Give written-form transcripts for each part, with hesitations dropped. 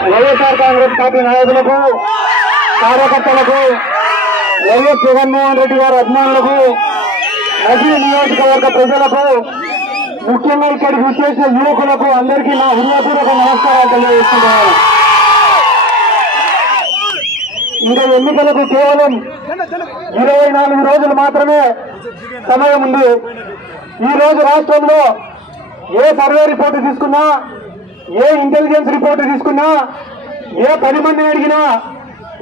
YSR Congress party నాయకులకు, కార్యకర్తలకు, YS Jaganmohan Reddy గారి అభిమానులకు, నగర నియోజకవర్గ ప్రజలకు, ముఖ్యంగా ఇక్కడికి విచ్చేసిన యువకులకు అందరికీ నా హృదయపూర్వక నమస్కారాలు తెలియజేస్తున్నాను. ఇంకా ఎన్నికలకు కేవలం 24 రోజులు మాత్రమే సమయం ఉంది. ఈ రోజు రాష్ట్రంలో ఏ సర్వే రిపోర్టు తీసుకున్నా, ఏ ఇంటెలిజెన్స్ రిపోర్టు తీసుకున్నా, ఏ 10 మందిని అడిగినా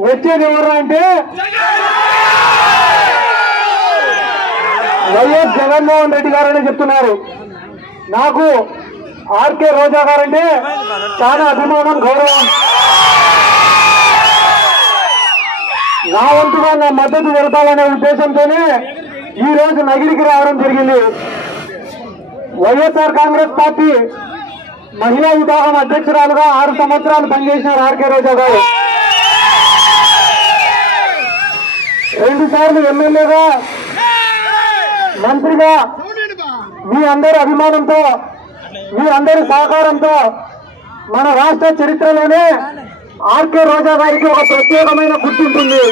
వచ్చేది ఎవరు అంటే వైఎస్ జగన్మోహన్ రెడ్డి గారని చెప్తున్నారు. నాకు ఆర్కే రోజా గారంటే చాలా అభిమానం, గౌరవం. నా వంతుగా నా మద్దతు తెలపాలనే ఉద్దేశంతోనే ఈ రోజు నగిరికి రావడం జరిగింది. వైఎస్ఆర్ కాంగ్రెస్ పార్టీ మహిళా విభాగం అధ్యక్షురాలుగా 6 సంవత్సరాలు పనిచేసినారు ఆర్కే రోజా గారు. 2 సార్లు ఎమ్మెల్యేగా, మంత్రిగా మీ అందరి అభిమానంతో, మీ అందరి సహకారంతో మన రాష్ట్ర చరిత్రలోనే ఆర్కే రోజా గారికి ఒక ప్రత్యేకమైన గుర్తింపు ఉంది.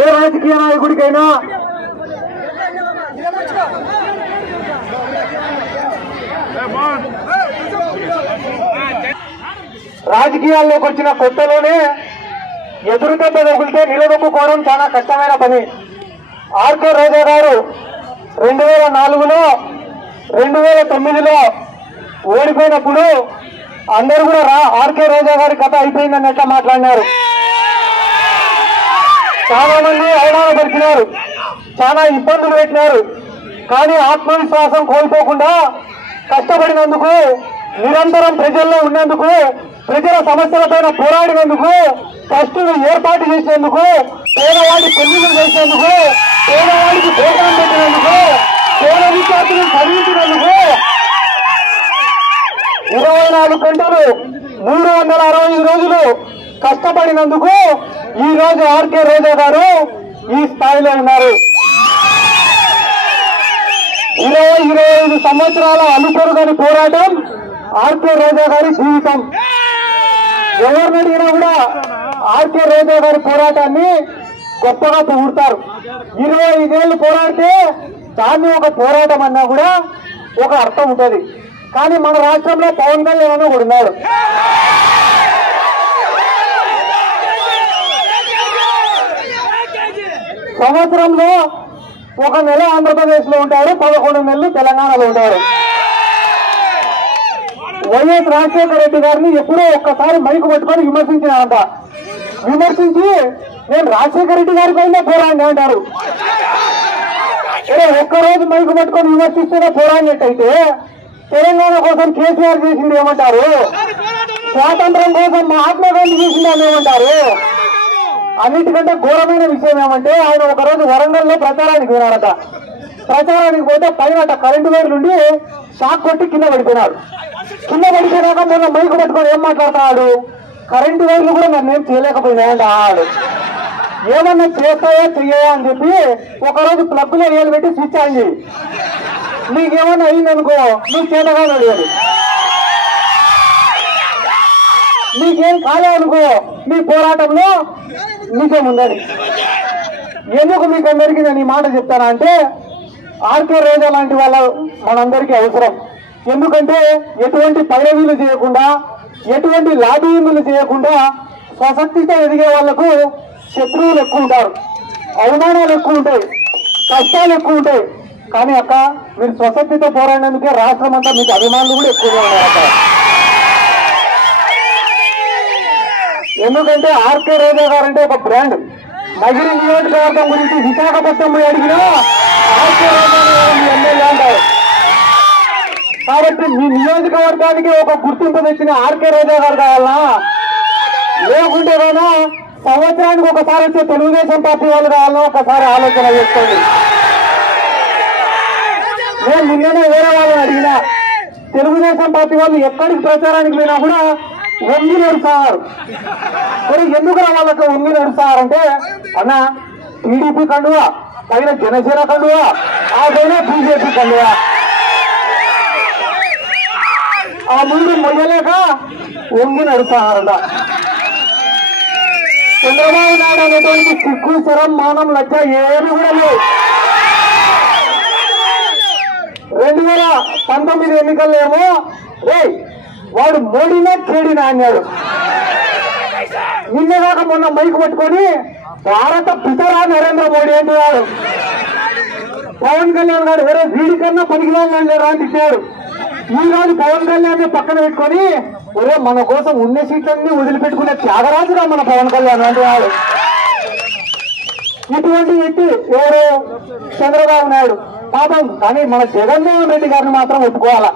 ఏ రాజకీయ నాయకుడికైనా రాజకీయాల్లోకి వచ్చిన కొత్తలోనే ఎదురుదెబ్బ తగిలితే నిలదొక్కుకోవడం చాలా కష్టమైన పని. ఆర్కే రోజా గారు 2004లో, 2009లో ఓడిపోయినప్పుడు అందరూ కూడా ఆర్కే రోజా గారి కథ అయిపోయిందన్నట్టు మాట్లాడినారు. చాలా మంది అవమానపరిచినారు, చాలా ఇబ్బందులు పెట్టినారు. కానీ ఆత్మవిశ్వాసం కోల్పోకుండా కష్టపడినందుకు, నిరంతరం ప్రజల్లో ఉన్నందుకు, ప్రజల సమస్యలపైన పోరాడినందుకు, ట్రస్టులు ఏర్పాటు చేసినందుకు, పేదవాడి పెళ్లిళ్ళు చేసినందుకు, పేదవాడికి భోజనం పెట్టినందుకు, పేద విద్యార్థులను చదివించినందుకు 24 గంటలు 365 రోజులు కష్టపడినందుకు ఈ రోజు ఆర్కే రోజా గారు ఈ స్థాయిలో ఉన్నారు. 25 సంవత్సరాల అలుపెరుగని పోరాటం ఆర్కే రోజా గారి జీవితం. ఎవరిని అడిగినా కూడా ఆర్కే రోజా గారి పోరాటాన్ని గొప్పగా పొగుడతారు. 25 ఏళ్ళు పోరాడితే దాన్ని ఒక పోరాటం అన్నా కూడా ఒక అర్థం ఉంటుంది. కానీ మన రాష్ట్రంలో పవన్ కళ్యాణ్ కూడా ఉన్నాడు. సంవత్సరంలో 1 నెల ఆంధ్రప్రదేశ్ లో ఉంటాడు, 11 నెలలు తెలంగాణలో ఉంటాడు. వైఎస్ రాజశేఖర రెడ్డి గారిని ఎప్పుడో ఒక్కసారి మైకు పట్టుకొని విమర్శించినారంట. విమర్శించి నేను రాజశేఖర రెడ్డి గారి పైన పోరాడిని అంటారు. ఒక్కరోజు మైకు పట్టుకొని విమర్శిస్తేనే పోరాడినట్టయితే తెలంగాణ కోసం కేసీఆర్ చేసింది ఏమంటారు? స్వాతంత్రం కోసం మహాత్మా గాంధీ చేసింది అని ఏమంటారు? అన్నిటికంటే ఘోరమైన విషయం ఏమంటే ఆయన ఒకరోజు వరంగల్లో ప్రచారానికి పోయినారట. ప్రచారానికి పోతే పైన కరెంటు వైర్ నుండి షాక్ కొట్టి కింద పడిపోయినాడు. కింద పడిపోయినాక మొన్న మైకు పట్టుకొని ఏం మాట్లాడుతున్నాడు? కరెంటు వైర్లు కూడా నన్నేం చేయలేకపోయినాయంట. ఆడు ఏమన్నా చేస్తాయా చెయ్యా అని చెప్పి ఒకరోజు ప్లగ్ లో ఏలు పెట్టి స్విచ్ ఆన్ చేయి, నీకేమన్నా అయిందనుకో నువ్వు చేతగా అడిగాడు. నీకేం కాలేదనుకో నీ పోరాటంలో నీకేముందని. ఎందుకు మీకు అందరికీ నేను ఈ మాట చెప్తానా అంటే ఆర్కే రోజా లాంటి వాళ్ళ మనందరికీ అవసరం. ఎందుకంటే ఎటువంటి పైరవీలు చేయకుండా, ఎటువంటి లాబీయింగ్లు చేయకుండా స్వశక్తితో ఎదిగే వాళ్లకు శత్రువులు ఎక్కువ ఉంటారు, అవమానాలు ఎక్కువ ఉంటాయి, కష్టాలు ఎక్కువ ఉంటాయి. కానీ అక్క మీరు స్వశక్తితో పోరాడినందుకే రాష్ట్రం అంతా మీకు అభిమానులు కూడా ఎక్కువగా ఉన్నారు అక్క. ఎందుకంటే ఆర్కే రోజా గారు అంటే ఒక బ్రాండ్. నగిరి నియోజకవర్గం గురించి విశాఖపట్నం అడిగినా ఆర్కే రోజా గారు మీ ఎమ్మెల్యే అంటారు. కాబట్టి మీ నియోజకవర్గానికి ఒక గుర్తింపు తెచ్చిన ఆర్కే రోజా గారు కావాలన్నా, లేకుంటే కానీ సంవత్సరానికి ఒకసారి వచ్చే తెలుగుదేశం పార్టీ వాళ్ళు కావాలన్నా ఒకసారి ఆలోచన చేసుకోండి. నేను నిన్ననే వేరే వాళ్ళని అడిగినా, తెలుగుదేశం పార్టీ వాళ్ళు ఎక్కడికి ప్రచారానికి పోయినా కూడా వంగి నడుస్తారు. మరి ఎందుకు వాళ్ళకి వంగి నడుస్తారంటే అన్న టీడీపీ కండువా, పైన జనసేన కండువా, ఆ పైన బీజేపీ కండువా. ఆ ముందు మొయ్యలేక వంగి నడుస్తారట. చంద్రబాబు నాయుడు అనేటువంటి సిగ్గు శరం మానం లజ్జ ఏమి కూడా లేవు. 2019 ఎన్నికల్లో ఏమో వాడు మోడీనే కేడినా అన్నాడు. నిన్నగాక మొన్న మైకు పట్టుకొని భారత పితరా నరేంద్ర మోడీ అంటున్నాడు. పవన్ కళ్యాణ్ గారు వేరే వీడి కన్నా పనికిరాని లేరా అని తిట్టాడు. ఈ రోజు పవన్ కళ్యాణ్ పక్కన పెట్టుకొని ఒరే మన కోసం ఉన్న సీట్లన్నీ వదిలిపెట్టుకునే త్యాగరాజుగా మన పవన్ కళ్యాణ్ అంటున్నాడు. ఇటువంటి వ్యక్తి ఎవరు? చంద్రబాబు నాయుడు. పాపం కానీ మన జగన్మోహన్ రెడ్డి గారిని మాత్రం ఒప్పుకోవాలా.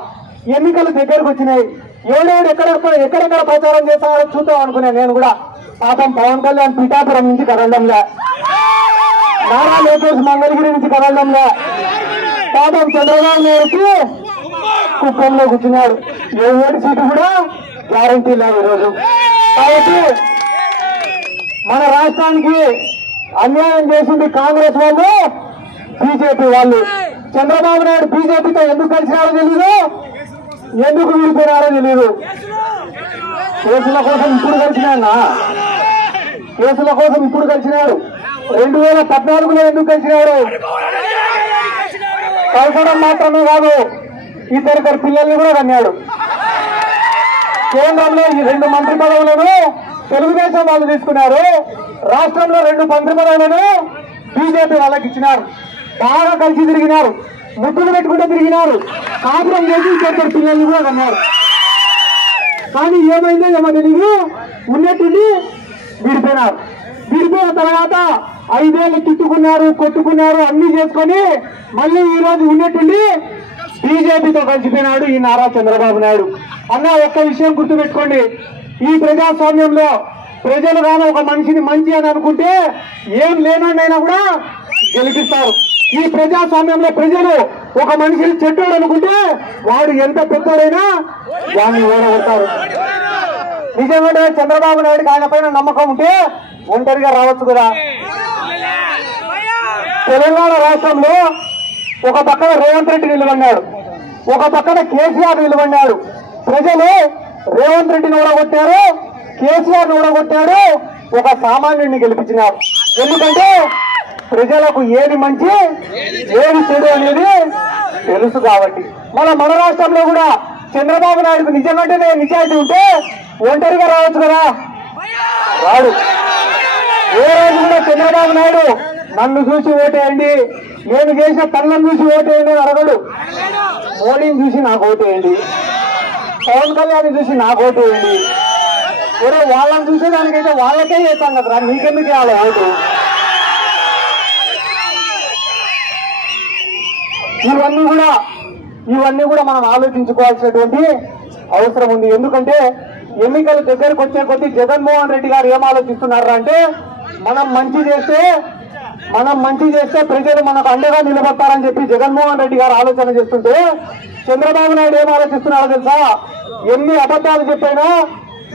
ఎన్నికలు దగ్గరకు వచ్చినాయి, ఎవడెవడు ఎక్కడెక్కడ ప్రచారం చేస్తాడో చూద్దాం అనుకునే నేను కూడా. పాపం పవన్ కళ్యాణ్ పిఠాపురం నుంచి కదలడంలే, నారా లోకేష్ మంగళగిరి నుంచి కదలడంలే, పాపం చంద్రబాబు నాయుడుకి కుప్పంలో కూర్చున్నాడు. ఎవరి సీటు కూడా గ్యారంటీ లేదు ఈరోజు. కాబట్టి మన రాష్ట్రానికి అన్యాయం చేసింది కాంగ్రెస్ వాళ్ళు, బీజేపీ వాళ్ళు. చంద్రబాబు నాయుడు బీజేపీతో ఎందుకు కలిసినారో తెలీదు, ఎందుకు విడిపోయినారో తెలీదు. కేసుల కోసం ఇప్పుడు కలిసినా, కేసుల కోసం ఇప్పుడు కలిసినాడు. 2014లో ఎందుకు కలిసినాడు? కలసడం మాత్రమే కాదు, ఇద్దరు పిల్లల్ని కూడా కన్నాడు. కేంద్రంలో ఈ 2 మంత్రి పదవులను తెలుగుదేశం వాళ్ళు తీసుకున్నారు, రాష్ట్రంలో 2 మంత్రి పదవులను బీజేపీ వాళ్ళకి ఇచ్చినారు. బాగా కలిసి తిరిగినారు, ముద్దులు పెట్టుకుంటూ తిరిగినారు, కాపురం చేసి ఇద్దరు పిల్లల్ని కూడా కన్నారు. కానీ ఏమైందో ఏమో తెలియదు, ఉన్నట్టుండి విడిపోయినారు. విడిపోయిన తర్వాత 5 ఏళ్ళు తిట్టుకున్నారు, కొట్టుకున్నారు, అన్ని చేసుకొని మళ్ళీ ఈ రోజు ఉన్నట్టుండి బీజేపీతో కలిసిపోయినాడు ఈ నారా చంద్రబాబు నాయుడు. అన్న ఒక్క విషయం గుర్తుపెట్టుకోండి, ఈ ప్రజాస్వామ్యంలో ప్రజలు కానీ ఒక మనిషిని మంచి అని అనుకుంటే ఏం లేనైనా కూడా గెలిపిస్తారు. ఈ ప్రజాస్వామ్యంలో ప్రజలు ఒక మనిషిని చెడ్డోడు అనుకుంటే వాడు ఎంత పెద్దోడైనా వాడిని ఓడగొడతారు. నిజంగా చంద్రబాబు నాయుడుకి ఆయన పైన నమ్మకం ఉంటే ఒంటరిగా రావచ్చు కదా. తెలంగాణ రాష్ట్రంలో ఒక పక్కన రేవంత్ రెడ్డి నిలబడ్డాడు, ఒక పక్కన కేసీఆర్ నిలబడ్డాడు. ప్రజలు రేవంత్ రెడ్డిని ఓడగొట్టారు, కేసీఆర్ ఓడగొట్టాడు, ఒక సామాన్యుడిని గెలిపించినారు. ఎందుకంటే ప్రజలకు ఏది మంచి ఏది చెడు అనేది తెలుసు కాబట్టి. మన రాష్ట్రంలో కూడా చంద్రబాబు నాయుడుకు నిజంగానే నిజాయితీ ఉంటే ఒంటరిగా రావచ్చు కదా, రాడు. ఏ రోజు కూడా చంద్రబాబు నాయుడు నన్ను చూసి ఓటేయండి, నేను చేసిన పనులను చూసి ఓటేయండి అని అడగడు. మోడీని చూసి నాకు ఓటేయండి, పవన్ కళ్యాణ్ చూసి నాకు ఓటేయండి. ఎవరో వాళ్ళని చూసేదానికైతే వాళ్ళకే చేస్తాం కదరా, నీకెందుకు చేయాలి ఓటు? ఇవన్నీ కూడా మనం ఆలోచించుకోవాల్సినటువంటి అవసరం ఉంది. ఎందుకంటే ఎన్నికలు దగ్గరకు వచ్చే కొద్దీ జగన్మోహన్ రెడ్డి గారు ఏం ఆలోచిస్తున్నారు అంటే, మనం మంచి చేస్తే ప్రజలు మనకు అండగా నిలబడతారని చెప్పి జగన్మోహన్ రెడ్డి గారు ఆలోచన చేస్తుంటే, చంద్రబాబు నాయుడు ఏం ఆలోచిస్తున్నారో తెలుసా? ఎన్ని అబద్ధాలు చెప్పైనా,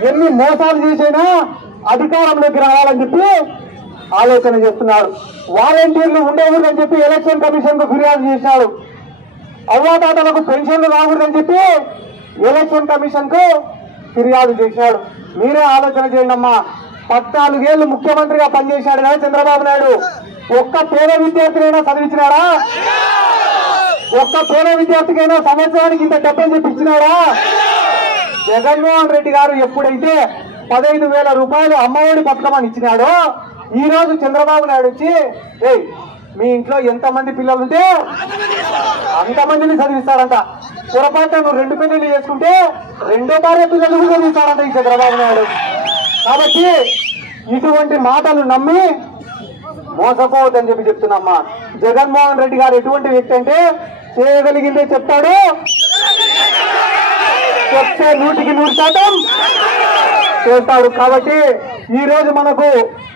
ఎన్ని మోసాలు చేసైనా అధికారంలోకి రావాలని చెప్పి ఆలోచన చేస్తున్నాడు. వాలంటీర్లు ఉండకూడదని చెప్పి ఎలక్షన్ కమిషన్ కు ఫిర్యాదు చేశాడు. అవ్వాతాతలకు పెన్షన్లు రాకూడదని చెప్పి ఎలక్షన్ కమిషన్ కు ఫిర్యాదు చేశాడు. మీరే ఆలోచన చేయండి అమ్మా. 14 ఏళ్లు ముఖ్యమంత్రిగా పనిచేశాడు కదా చంద్రబాబు నాయుడు. ఒక్క పేద విద్యార్థినైనా చదివించినాడా? ఒక్క పేద విద్యార్థికైనా సంవత్సరానికి ఇంత డబ్బులు చెప్పించినాడా? జగన్మోహన్ రెడ్డి గారు ఎప్పుడైతే 15,000 రూపాయలు అమ్మఒడి పథకం ఇచ్చినాడో, ఈ రోజు చంద్రబాబు నాయుడు వచ్చి మీ ఇంట్లో ఎంతమంది పిల్లలు ఉంటే అంతమందిని చదివిస్తాడంట. పొరపాటు నువ్వు 2 పెళ్లిళ్ళు చేసుకుంటే 2వ భార్య పిల్లలు కూడా చదివిస్తాడంట ఈ చంద్రబాబు నాయుడు. కాబట్టి ఇటువంటి మాటలు నమ్మి మోసపోవద్దని చెప్పి చెప్తున్నామ్మా. జగన్మోహన్ రెడ్డి గారు ఎటువంటి వ్యక్తి అంటే, చేయగలిగిందే చెప్తాడు, చెప్తే 100% చేస్తాడు. కాబట్టి ఈ రోజు మనకు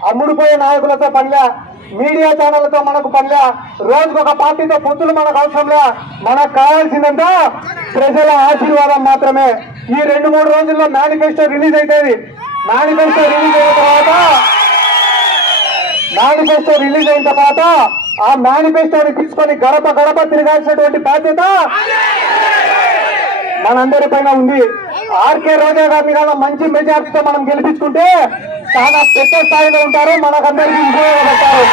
అమ్ముడుపోయే నాయకులతో పనిలే, మీడియా ఛానళ్లతో మనకు పనిలే, రోజుకొక పార్టీతో పొత్తులు మనకు అవసరంలే. మనకు కావాల్సిందంతా ప్రజల ఆశీర్వాదం మాత్రమే. ఈ 2-3 రోజుల్లో మేనిఫెస్టో రిలీజ్ అవుతుంది. మేనిఫెస్టో రిలీజ్ అయిన తర్వాత ఆ మేనిఫెస్టోని తీసుకొని గడప గడప తిరగాల్సినటువంటి బాధ్యత మనందరి పైన ఉంది. ఆర్కే రోజా గారిని కన్నా మంచి మెజార్టీతో మనం గెలిపించుకుంటే చాలా పెద్ద స్థాయిలో ఉంటారు, మనకందరికీ ఉపయోగపడతారు.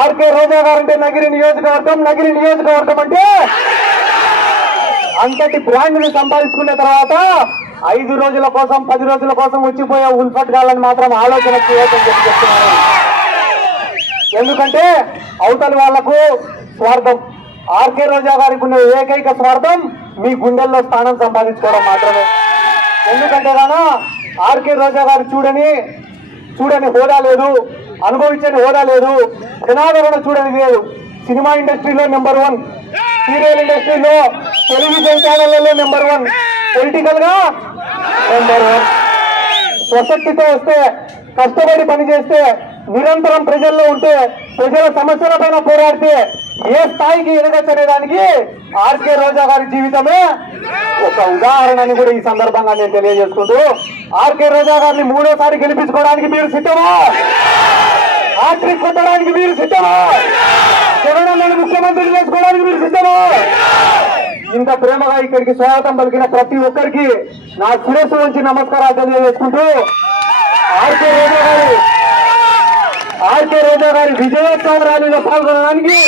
ఆర్కే రోజా గారు అంటే నగిరి నియోజకవర్గం అంటే అంతటి బ్రాండ్ ని సంపాదించుకున్న తర్వాత 5 రోజుల కోసం 10 రోజుల కోసం వచ్చిపోయే ఉల్ఫట్ గాలని మాత్రం ఆలోచన చేయొద్దని చెప్తున్నారు. ఎందుకంటే అవతలి వాళ్లకు స్వార్థం, ఆర్కే రోజా గారికి ఉన్న ఏకైక స్వార్థం మీ గుండెల్లో స్థానం సంపాదించుకోవడం మాత్రమే. ఎందుకంటే గానా ఆర్కే రోజా గారు చూడని హోదా లేదు, అనుభవించని హోదా లేదు, జనాదరణ చూడని లేదు. సినిమా ఇండస్ట్రీలో నెంబర్ 1, సీరియల్ ఇండస్ట్రీలో, టెలివిజన్ ఛానళ్లలో నెంబర్ 1, పొలిటికల్ గా నెంబర్ 1. స్వశక్తితో వస్తే, కష్టపడి పనిచేస్తే, నిరంతరం ప్రజల్లో ఉంటే, ప్రజల సమస్యల పైన పోరాడితే ఏ స్థాయికి ఎదగచ్చనే దానికి ఆర్కే రోజా గారి జీవితమే ఒక ఉదాహరణ అని కూడా ఈ సందర్భంగా నేను తెలియజేసుకుంటూ, ఆర్కే రోజా గారిని 3వ సారి గెలిపించుకోవడానికి మీరు సిద్ధమా? హ్యాట్రిక్ కొట్టడానికి మీరు సిద్ధమా? జగనన్నను ముఖ్యమంత్రి చేసుకోవడానికి మీరు సిద్ధమా? ఇంత ప్రేమగా ఇక్కడికి స్వాగతం పలికిన ప్రతి ఒక్కరికి నా శిరస్సు నుంచి నమస్కారాలు తెలియజేసుకుంటూ, ఆర్కే రోజా గారి విజయోత్సవ ర్యాలీలో పాల్గొనడానికి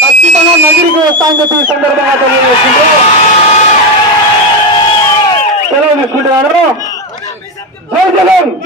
ఖచ్చితంగా నగిరికి వస్తానని చెప్పి ఈ సందర్భంగా తెలియజేసుకుంటూ సెలవు తీసుకుంటున్నాను. జై జగన్.